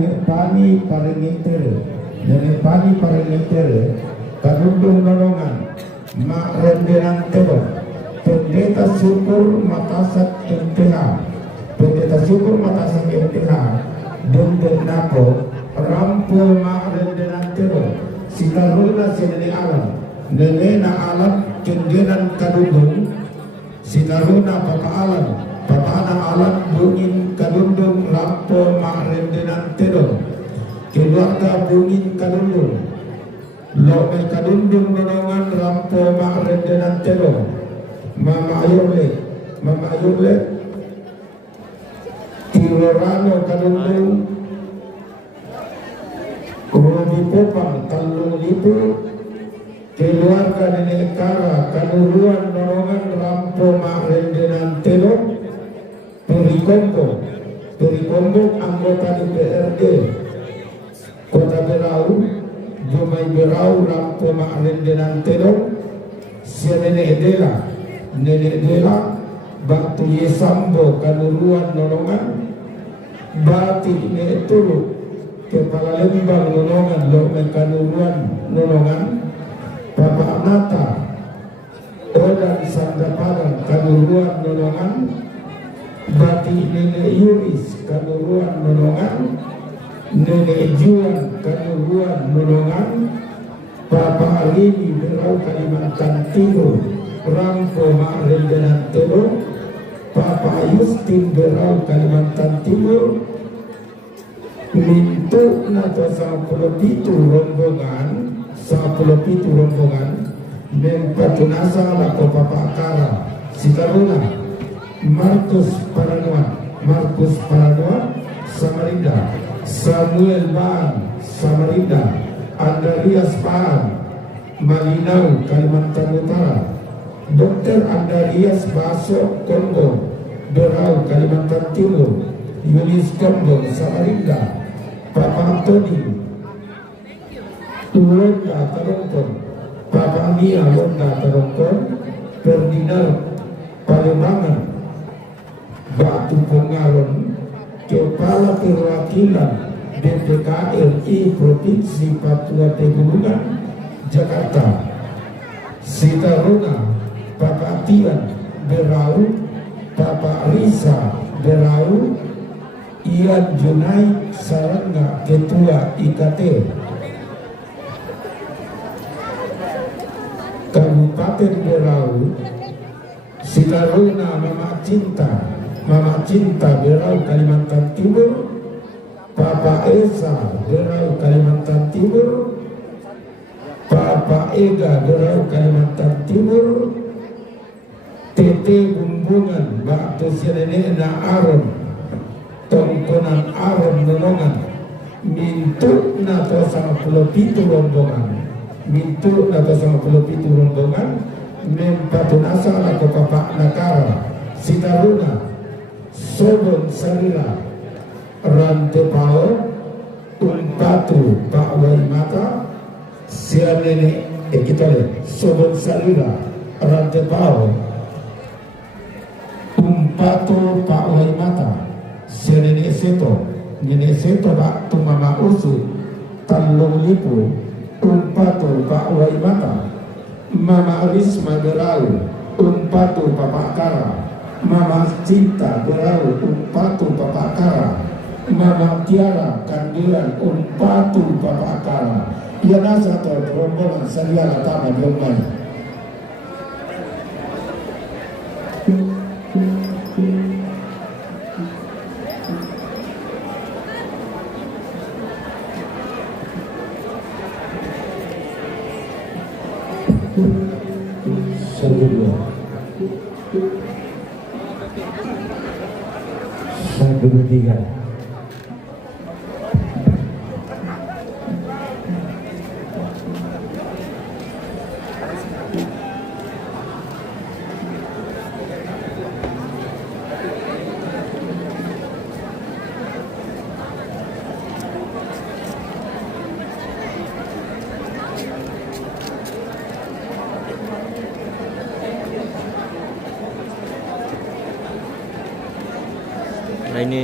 nenek pani parengitere kadundung nolongan mak rendenan tebak pendeta syukur matasak MTH dundung napo rampo mak rendenan tebak sitaruna senene alam nenena alam cendenan kadundung sitaruna papa alam bungin kadundung rampo mak rendenan tebak keluarga bungin kadundung lo may kadundung nolongan rampo mak rendenan tebak Mama Ayurle Tirorano kadundung Robi Popang Talung Lipu keluarga nenek Kara kanuruan nolongan rampo mak rendenan tebak Perikombo anggota DPRD Kota Berau Jomai Berau rampo mak rendenan tebak si nenek Dela Batu Yesambo kanuruan nolongan Batik Nek Tulu Kepala Lembang nolongan Lome kanuruan nolongan Papa Nata Odan Sandapadang kanuruan nolongan Batik Nenek Yuris kanuruan nolongan Nenek Juan kanuruan nolongan Papa Alini Berau Kalimantan Timur rampo mak rendenan tebak Papa Yustin Berau Kalimantan Timur mintuk nato 17 rombongan mempatunasa lako Papa Kara Sitaruna Markus Paranuan Samarinda Samuel Baan Samarinda Andarias Baan Malinau Kalimantan Utara Dr. Andarias Baso Kongo Berau Kalimantan Timur Yulis Kongo Samarinda Papa Antoni Londa Tarongkon Papa Mia Londa Tarongkon Ferdinand Palembangan Batu Pengalon Kepala Perwakilan DPKRI Provinsi Papua Pegunungan Jakarta Sitaruna Papa Tian Berau Papa Risa Berau Ian Junai Saranga Ketua IKT Kabupaten Berau Sitaruna Mama Cinta Berau Kalimantan Timur Papa Esa Berau Kalimantan Timur Papa Ega Berau Kalimantan Timur Tete Bumbungan Mbak Tusianena Aron Tongkonan Aron nolongan mintuk nato 57 rombongan mempatunasa lako Papa Nakara Sitaruna Sobon Sarira Rantepao Umpatu Pak Waimata Sianene kita lihat Sobon Sarira Rantepao Umpatu Pak Waimata Sianene Seto Pak Tumama Usu Talung Lipu Umpatu Pak Waimata Mama Risma Berau Umpatu Papa Kara Mama Cinta Berau Umpatu Papa Kara Mama Tiara Kandilan Umpatu Papa Kara Yana satu rombongan Saliala Tama Diomai Satu dua tiga. Nah, ini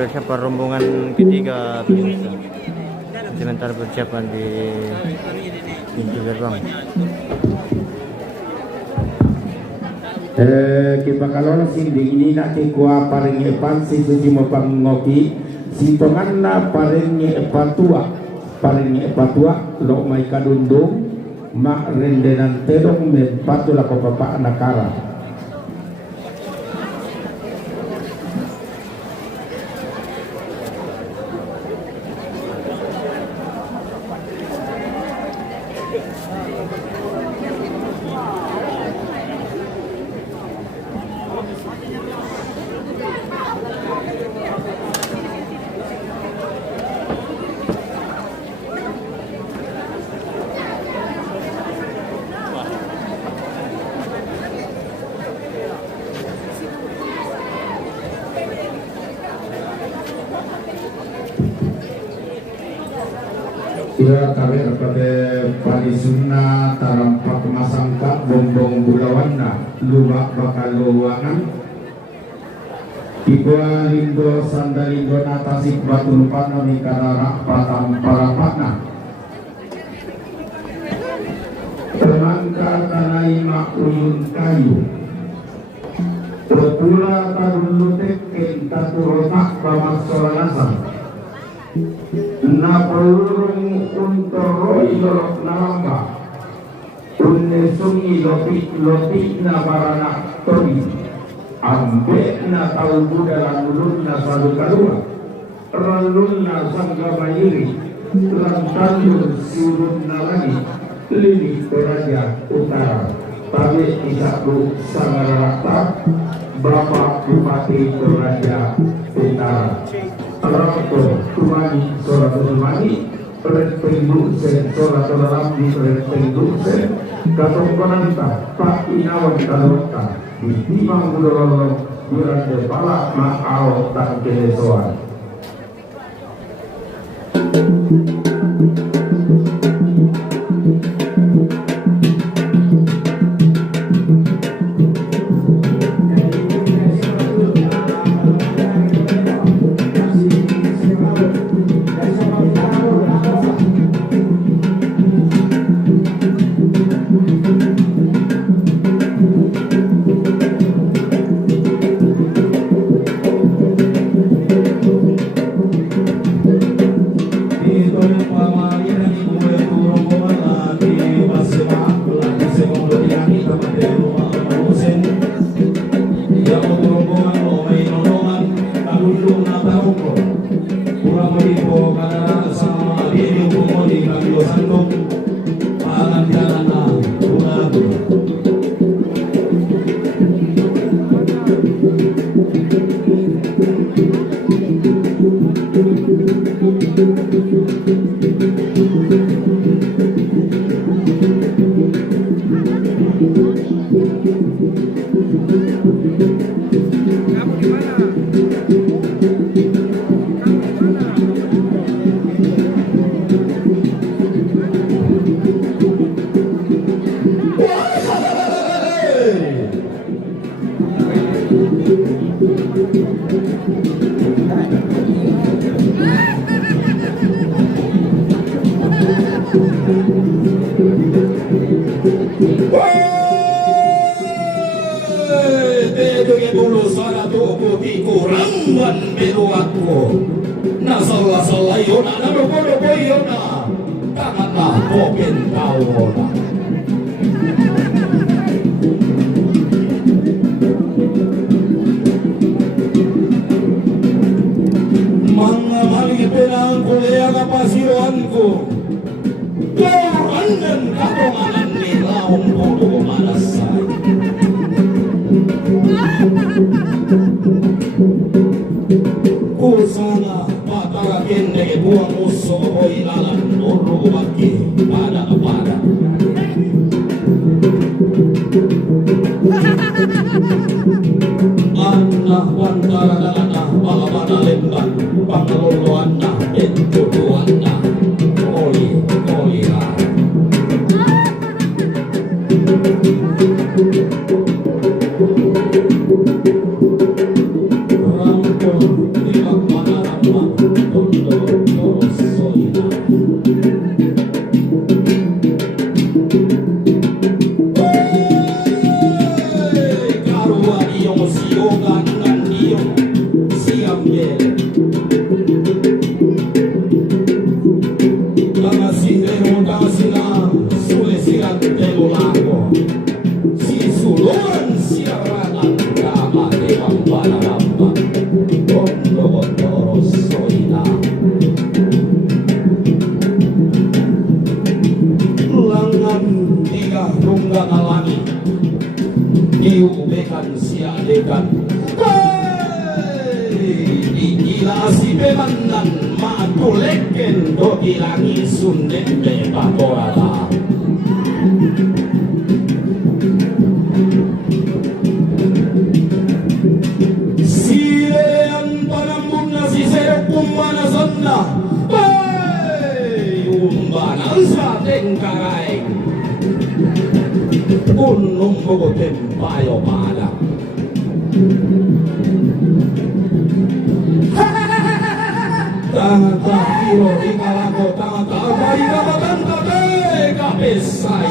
persiapan rombongan ketiga pemirsa. Sementara persiapan di pintu gerbang. Kita kalau sing di ini nak kikuah paling epan si suci mopang ngopi si penganna paling epatua lo mai kadundung mak rendenan terong men patula ko papa nakara. Ira kabar pada parisunna tarampak masangka bombong bulawanna lubak bakalowangan Iba lindo sandalindo natasik batu lupana mikara patam parapana Terangka tanai makulun kayu Terpula tarulutek kentaturota bamak solanasan na pelurung untoroi lorok nalamba unne sungi lopi na barana tori ambe na tau budalan ulun na sadu kadua ralun na sangga mayiri lantalun siurun na lagi lini Toraja Utara tabe isaku sangarata Bapak Bupati Toraja Utara Rangko tumani soratul mani Retenggu sen soratul rambi retenggu sen Katong penanta Pak Inawan Kalota Di timang budololo Bulan depala ma'au tak kenesoan Usana patara kende buang uso hoi lalan uru baki pada anak wantara dalana balabana lemban pangalolo anak itu anak oli lah Rangkul di mana tuleken do ilangi sundende patorata. Silean panambun na si Serok kumana sanna. Umbanan sa tengkaray. Unong mo tempayo pada. Tangata kiro ikalako tangata abay na matanda kapesay.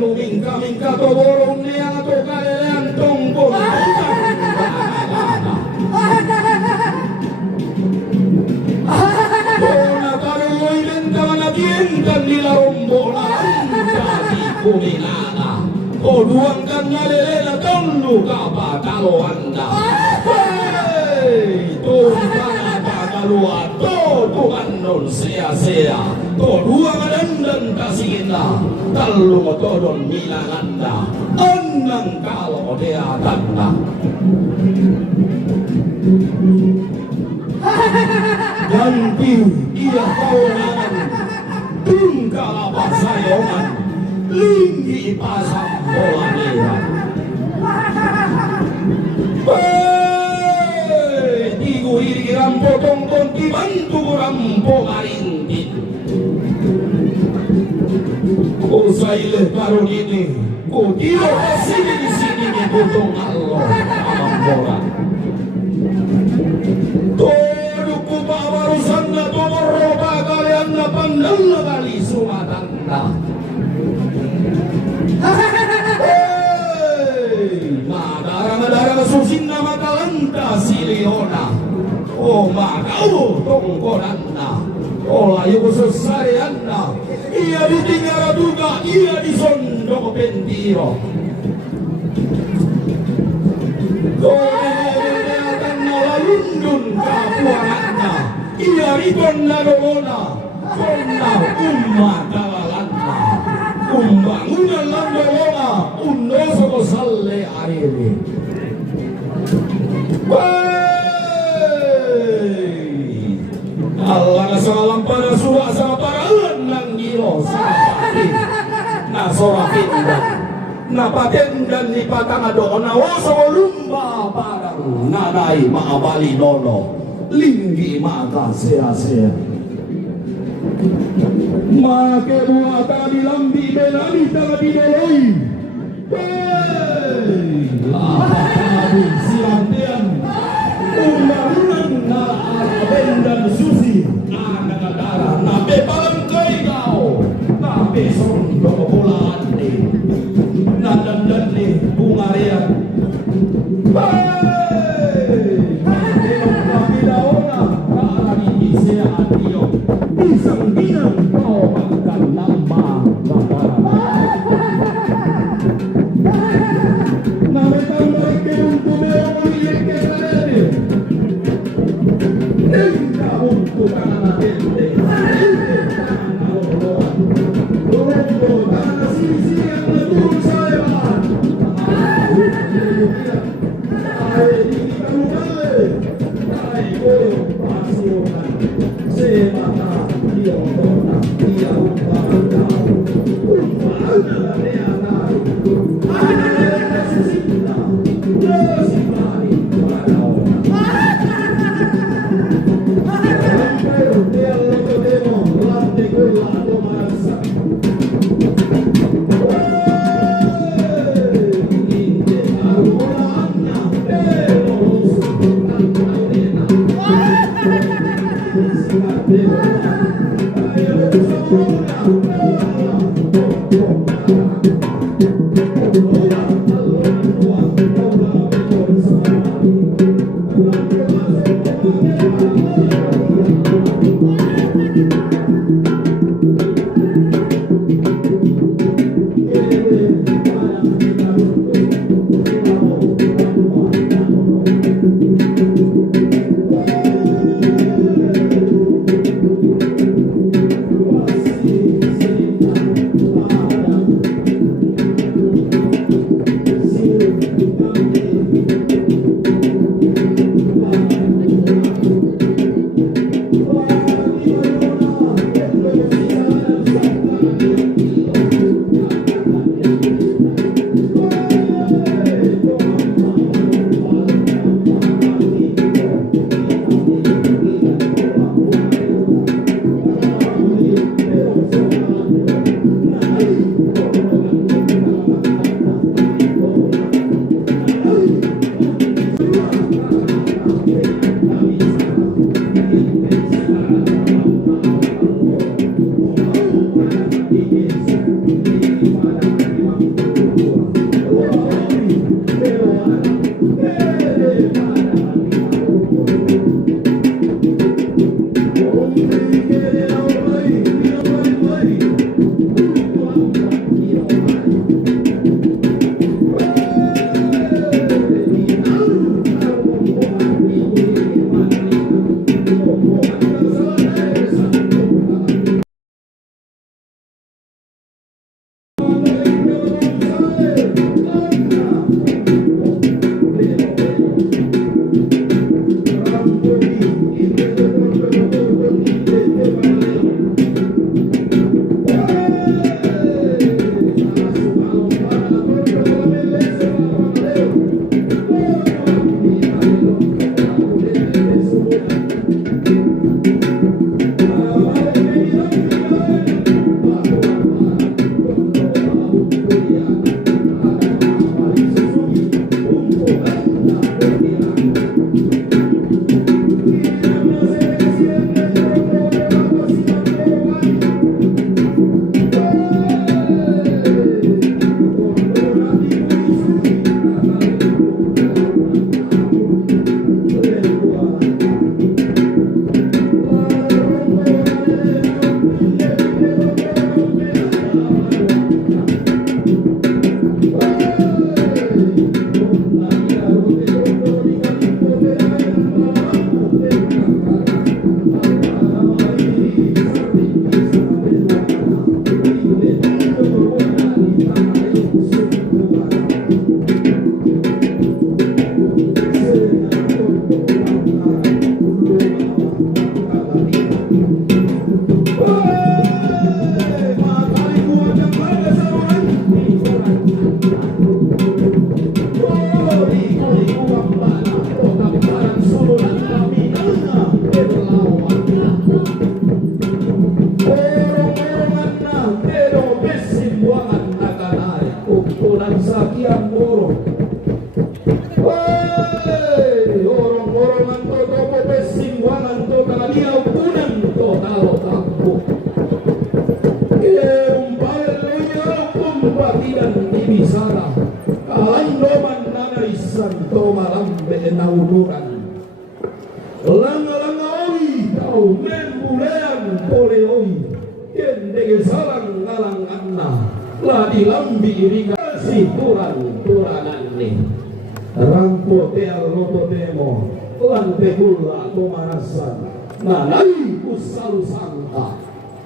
Luming-kaming katoborong niya to kalelang tungkol. Tunataroy bentaman na tiendan nila rombolan. Dati kuminana. O luangkan na lelena tonu kapatalo anda. Tungkana pakalua to Tuhan non sea-sea. To luangan dan kasihna. Talu motodon milanganda. Anang kalau dia tanda. Ganti ia kawangan. Tungkala pasayongan. Linggi pasang bolaniran. Tigu iri rampo tongkong dibantu rampo marintin. Kusaileh karun ini, ku tiro sini di sini ni potong Allah amamboran. Toduku babarusan na tomoroba kalian na pandang na kali sumatan na. Madara susin na makalanta si Leona. O makau tongkoranda. O layo ko sesayanda. Ia ditinggal duga, ia disondok pentiro. Akan nalalundun kapuananda. Ia ribon lalona. Kona umma kalalanda. Umbangunan landolona. Unoso ko salle arere. Allah na salam pada suwa sa paralan ng Diyos na sorakindan na patendan ni patangado na waso lumba parang nanay maabali nono linggi maka sea-sea makebuata di lambi belani tala di deloy lahat silantian umbarunan na arabendan susi anakadara nabe palangkay kau nabe sondo bulan ni nadandan ni bungarian kami dauna karani isya atio isang ginang kau akan lamba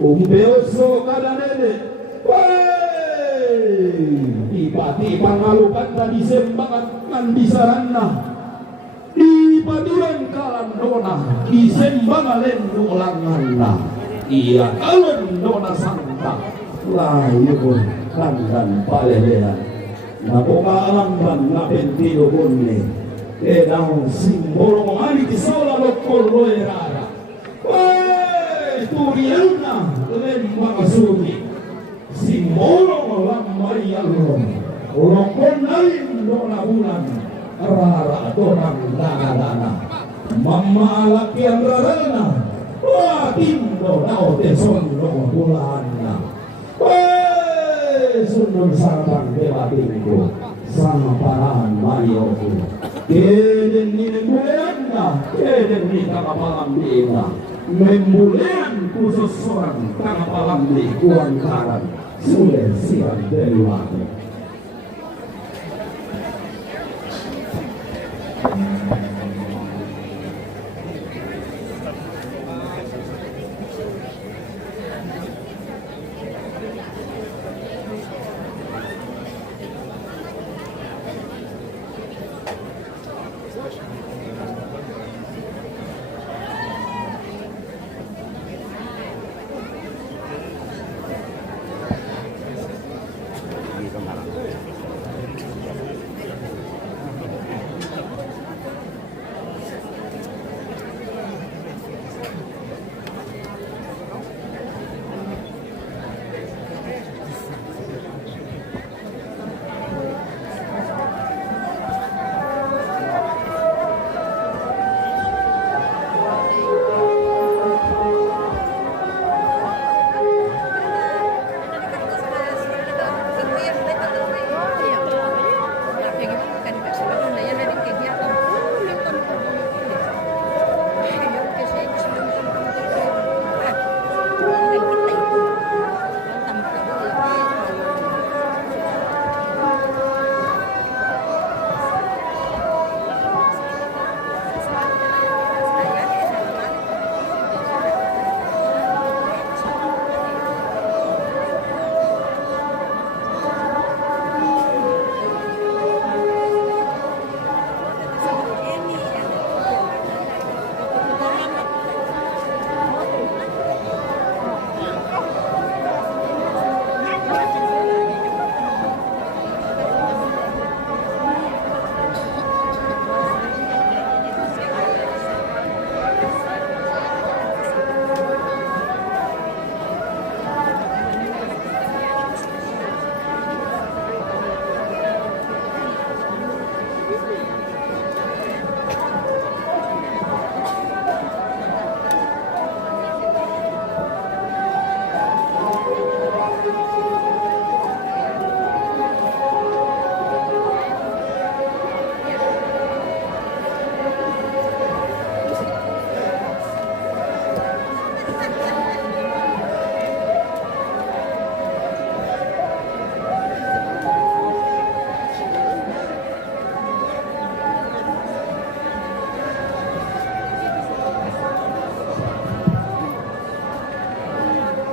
Umbeoso kada nene, ipati pangalukan tadi sembangan di sarana, di paduran kalandona, di sembangan lendu langana, iya kalandona santa, layu pun kandan palelean, napoka alamban napentido bunne, edang simbolo mengani kisola lokol loerara. Turiana len makasumi simbolo lamai alon lokon lain dona bulan rara dorang dana mama alaki yang rarana wah tindo nao teson dona bulan sunun sarabang dewatingku sama parahan marioku keden ni muleanna keden ni kakapalam diina membulean khusus seorang kakapalam di kuang karan sudah siap dari waktu.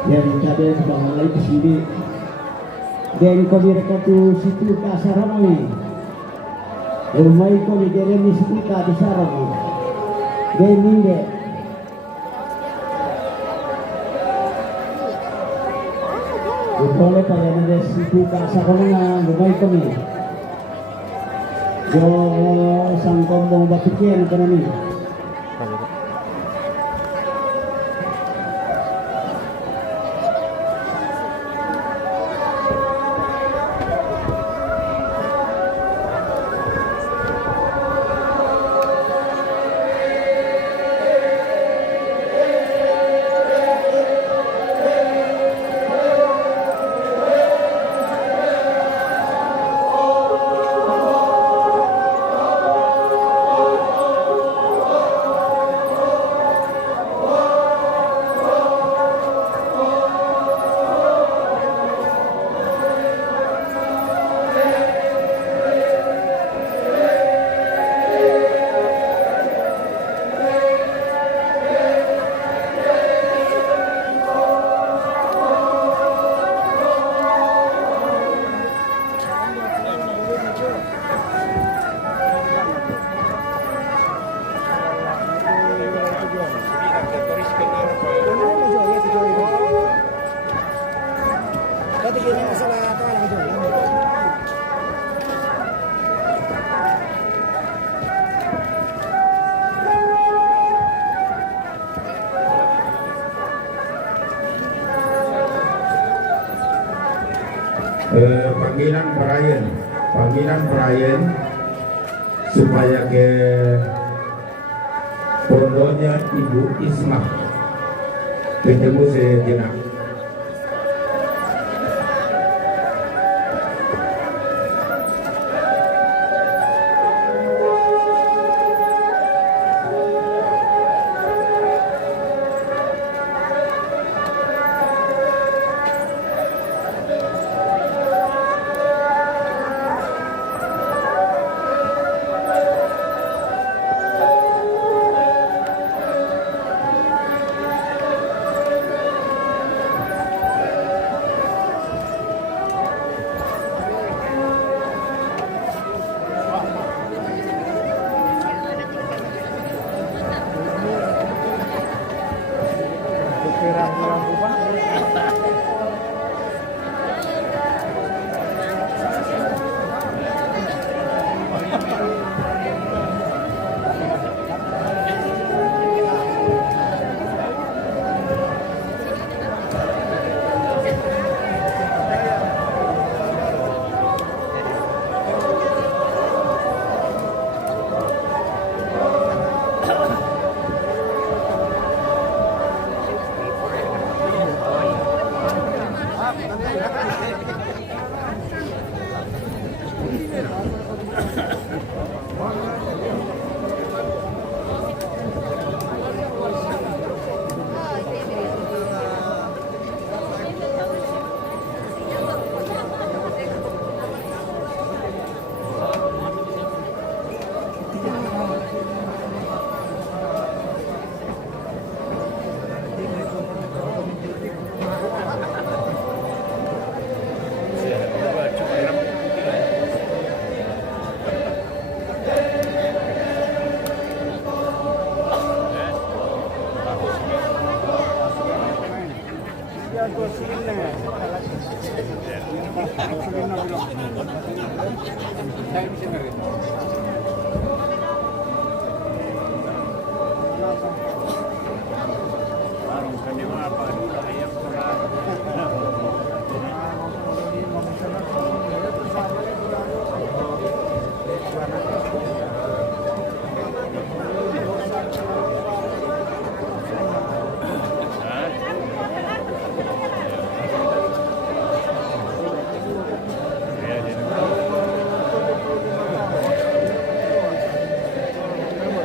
yang cabe bangalay di sini dan kami rekatu situ kasarami umay kami dari di situ kasarami dan ini boleh pada dari situ kasarami umay kami yo sang kombong batukian kami panggilan perayaan supaya ke pondoknya Ibu Ismah ketemu sejenak.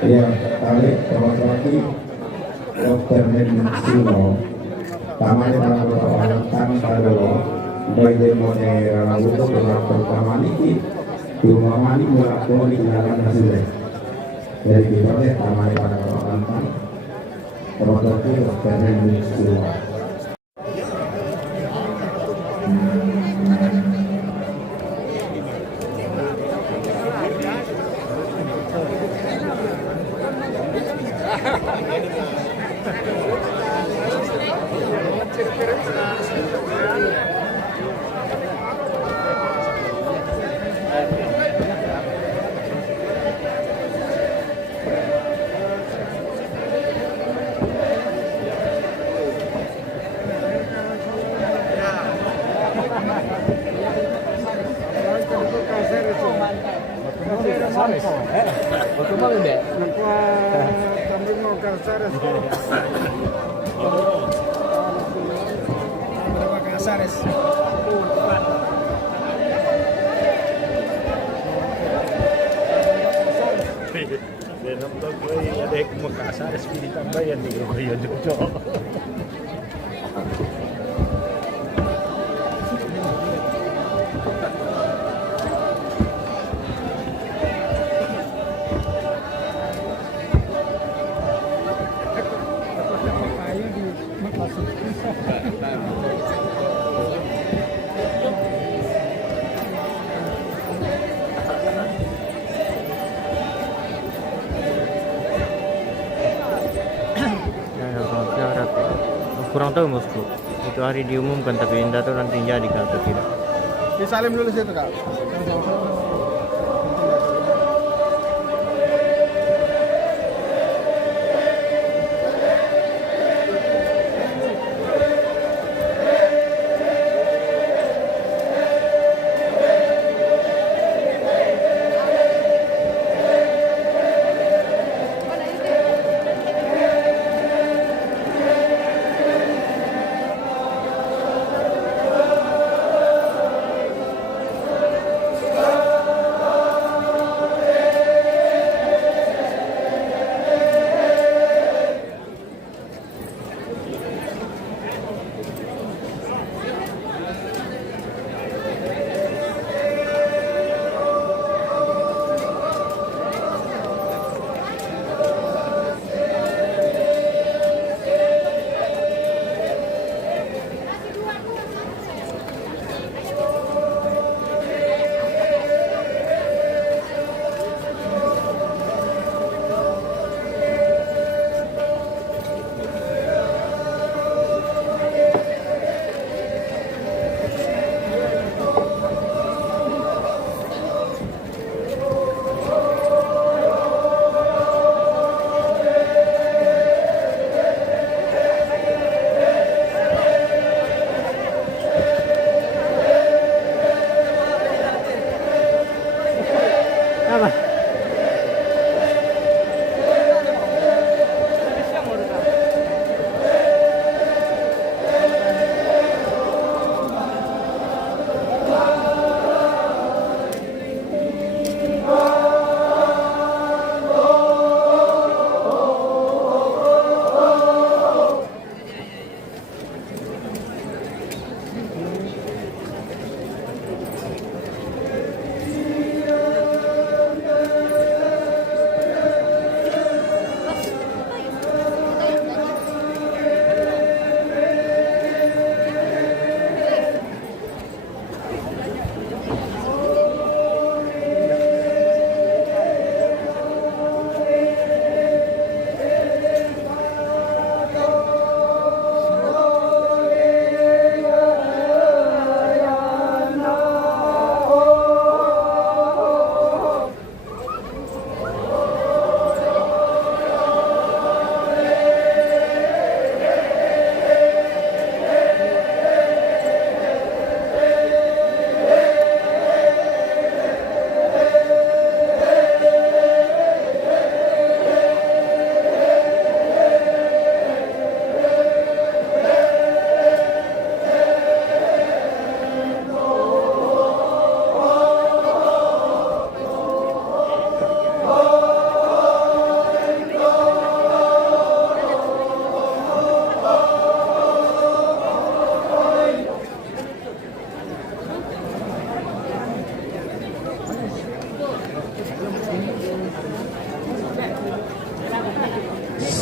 Ya, tarik laki Dr. Henry Sino tamane para orang tanpa dulu baik dari model untuk pertama ini cuma mani mulai di jalan hasilnya dari kita deh tamane para orang tanpa Dr. Henry Sino Ada yang Makassar, sepuluh tambahan nih, Rio Jojo. Kurang tahu bosku, itu hari diumumkan tapi tidak tahu nanti jadi atau tidak. Disalim dulu situ kak.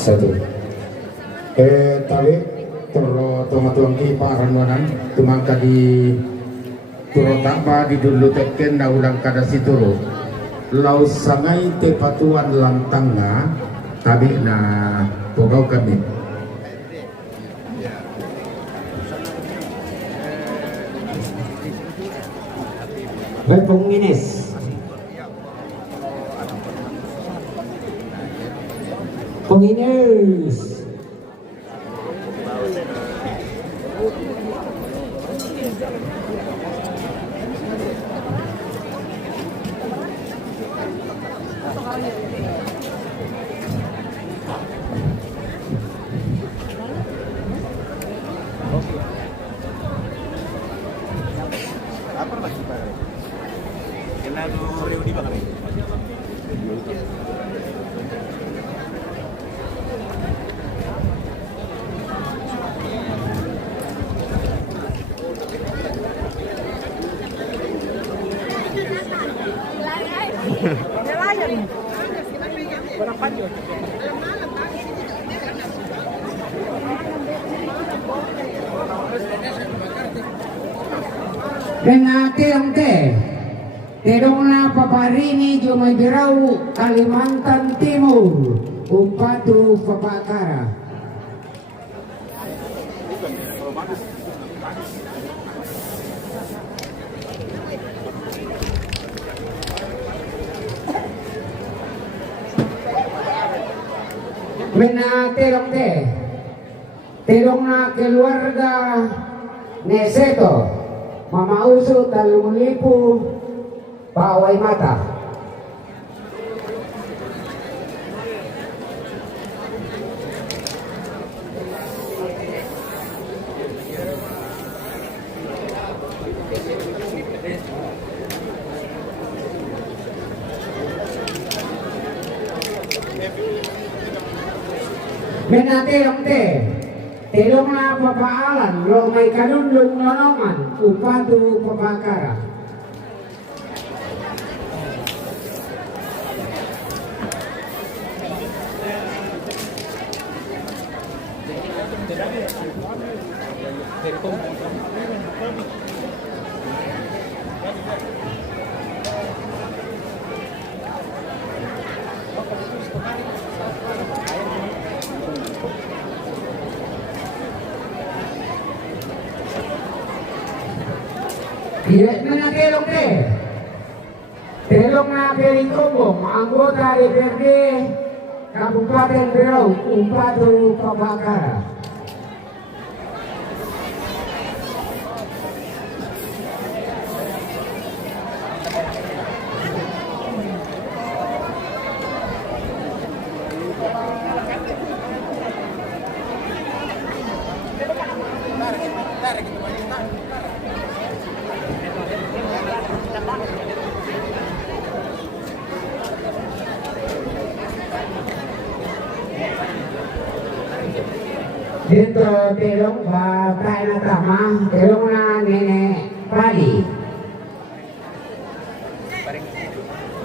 Satu. Tali toro tomatuang ki paranwanan tumangka di turo tamba di dulu teken na ulang kada situro lau sangai te patuan lang tangga tabi na pugaw kami. Baik Pung Ines. Pung Ines. Renate Ante Terong na paparini Jumay Birau Kalimantan Timur Umpatu Papakara. Renate Ante Terong na keluarga Neseto Mama Uso Talung Lipu Pawai Mata. Menate Ongte Telong na papaalan, lo may kanunlong nonongan, upatu papakara. Tidak menatelong deh. Telong na Pelingkobong, anggota DPRD Kabupaten Berau, Upatu Papakara. Dito telong ba tayo na tama, telong na nene padi.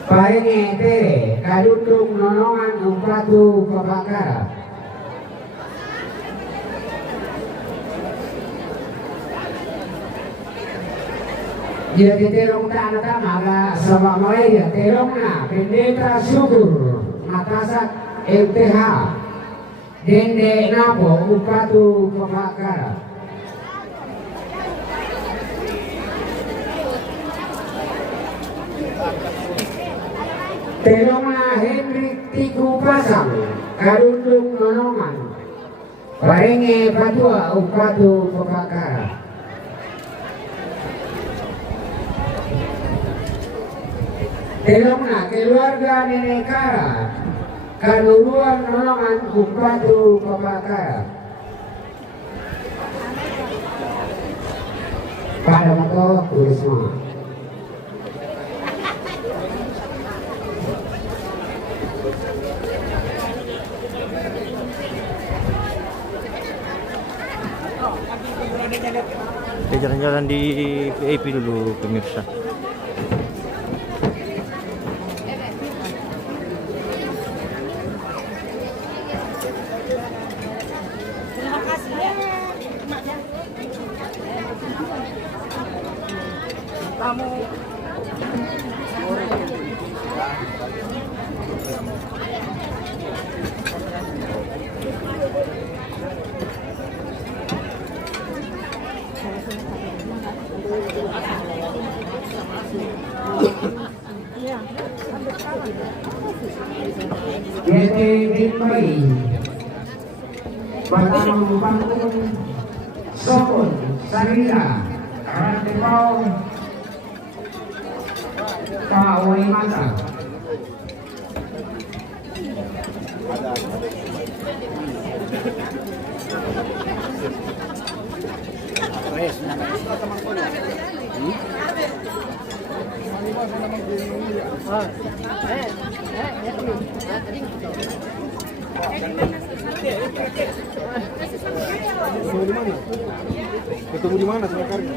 Paringe tere, kalutong nonongan Upatu Papakara. Dia diterong tanah tama sama Malaya terong na pendeta syukur Makassar LTH Dende Napo Upatu Papakara. Terong na Henry Tiku Pasang Karundung Nonongan Paringe Patua Upatu Papakara. Telong na keluarga Nenekara Kanuruan Nonongan Upatu Papakara. Pada moto tulis semua. Kita jalan-jalan di VIP dulu pemirsa. Yaitu Dimai Batang Bangkung Sokun Sarina Rantipau Pawai Mata Ketemu di mana sebenarnya?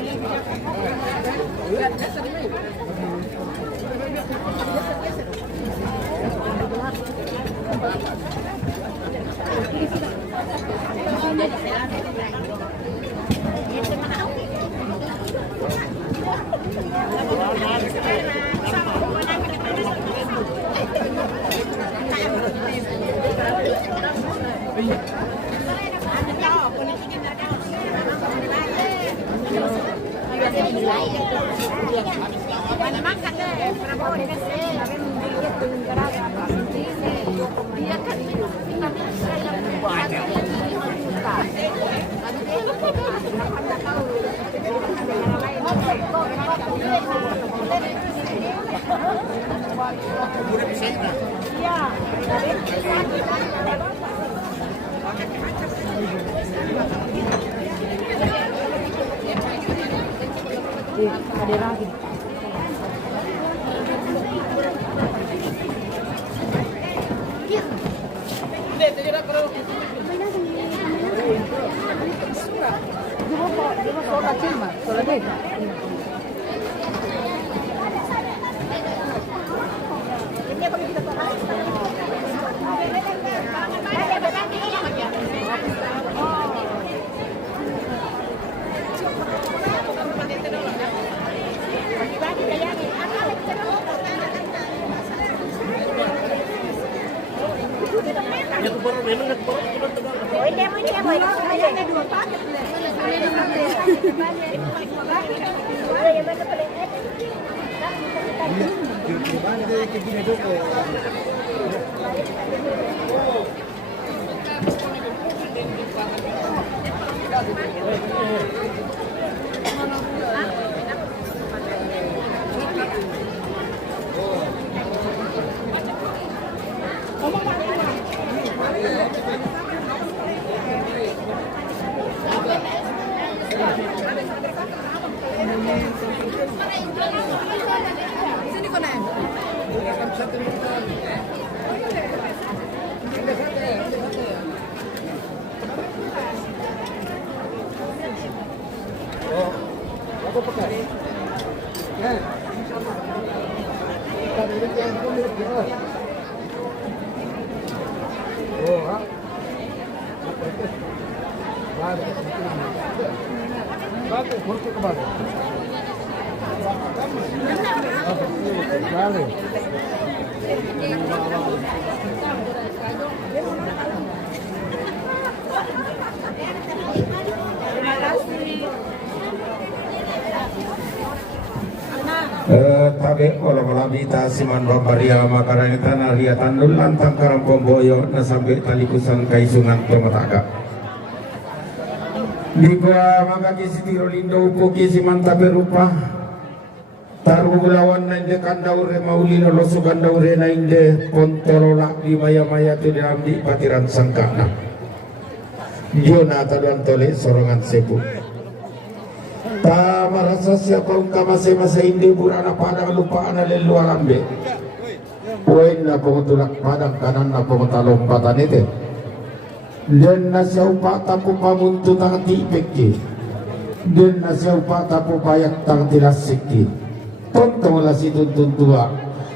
Tabe olah malabita siman babaria makaran tanah liatan lantang karang pemboyo na sampai tali kusang kaisungan pemataga. Di gua maka kisi tiro lindo upo kisi mantabe rupa taruh gulawan na inde kandaure maulino loso kandaure na inde pontolola di maya-maya tu dalam di patiran sangkana. Diona taduan tole sorongan sebu. Ta marasa siapa ungka masa inde burana padang lupa ana leluar ambe. Poin na pengutulak padang kanan na pengutalong batan itu. Dan nasiya upata po pamuntu tang tipiki. Dan nasiya upata po payak tang tilasiki. Tontong lasitun tuntua.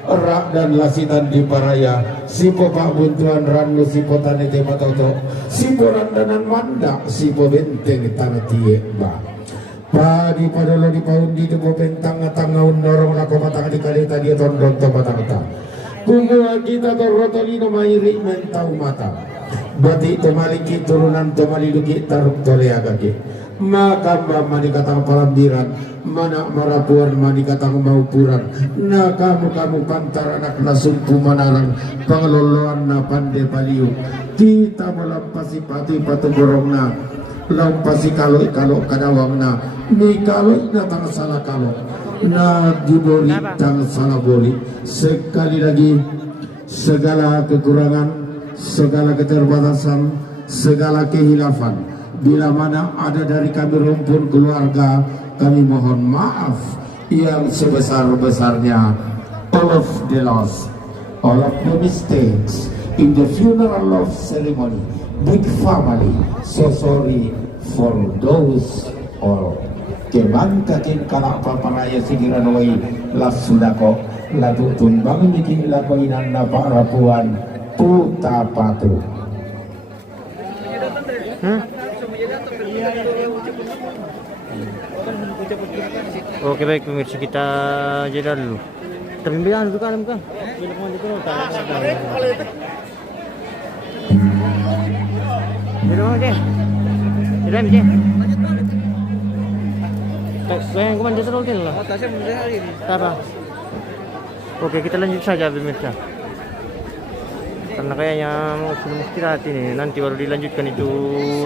Rak dan lasitan di paraya. Sipo pak buntuan ranu sipo tanete matoto. Sipo randanan manda. Sipo benteng tanah tiek ba. Padi pada lo di paundi tu bentang tangga undorong lako matang di kali tadi tondon to matang ta. Kungu kita to rotolino mairi mentau mata. Bati to maliki turunan to maliduki taruk to leagaki. Maka mani katang palambiran, mana marapuan mani katang maupuran. Na kamu pantar anak nasumpu manarang pangloloan na pande paliu. Kita melampasi pati patugorong na. Lampasi kalau kadawang na ni kalau datang salah kalau na dibori dan salah bori. Sekali lagi segala kekurangan, segala keterbatasan, segala kehilafan bila mana ada dari kami rumpun keluarga, kami mohon maaf yang sebesar-besarnya. All of the loss, all of the mistakes in the funeral of ceremony, big family, so sorry for those all. Kemangkatin kana papanaya sigiran wai lasudako latu tumbang bikin lakoinan na parapuan puta patu. Oke baik pemirsa, kita jeda dulu. Tapi bilang bukan. Jeda aja. Jeda. Yang kemana jasa rokin lah. Apa? Oke, kita lanjut saja pemirsa. Karena kayaknya mau sudah istirahat ini, nanti baru dilanjutkan itu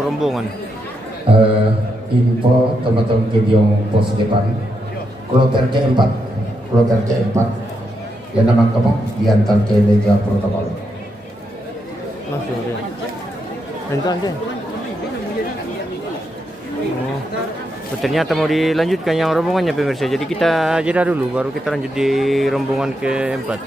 rombongan. Info teman-teman video pos depan kloter keempat yang nama kamu diantar ke meja protokol. Masuk ya. Lanjut aja. Ternyata mau dilanjutkan yang rombongannya pemirsa. Jadi kita jeda dulu, baru kita lanjut di rombongan keempat.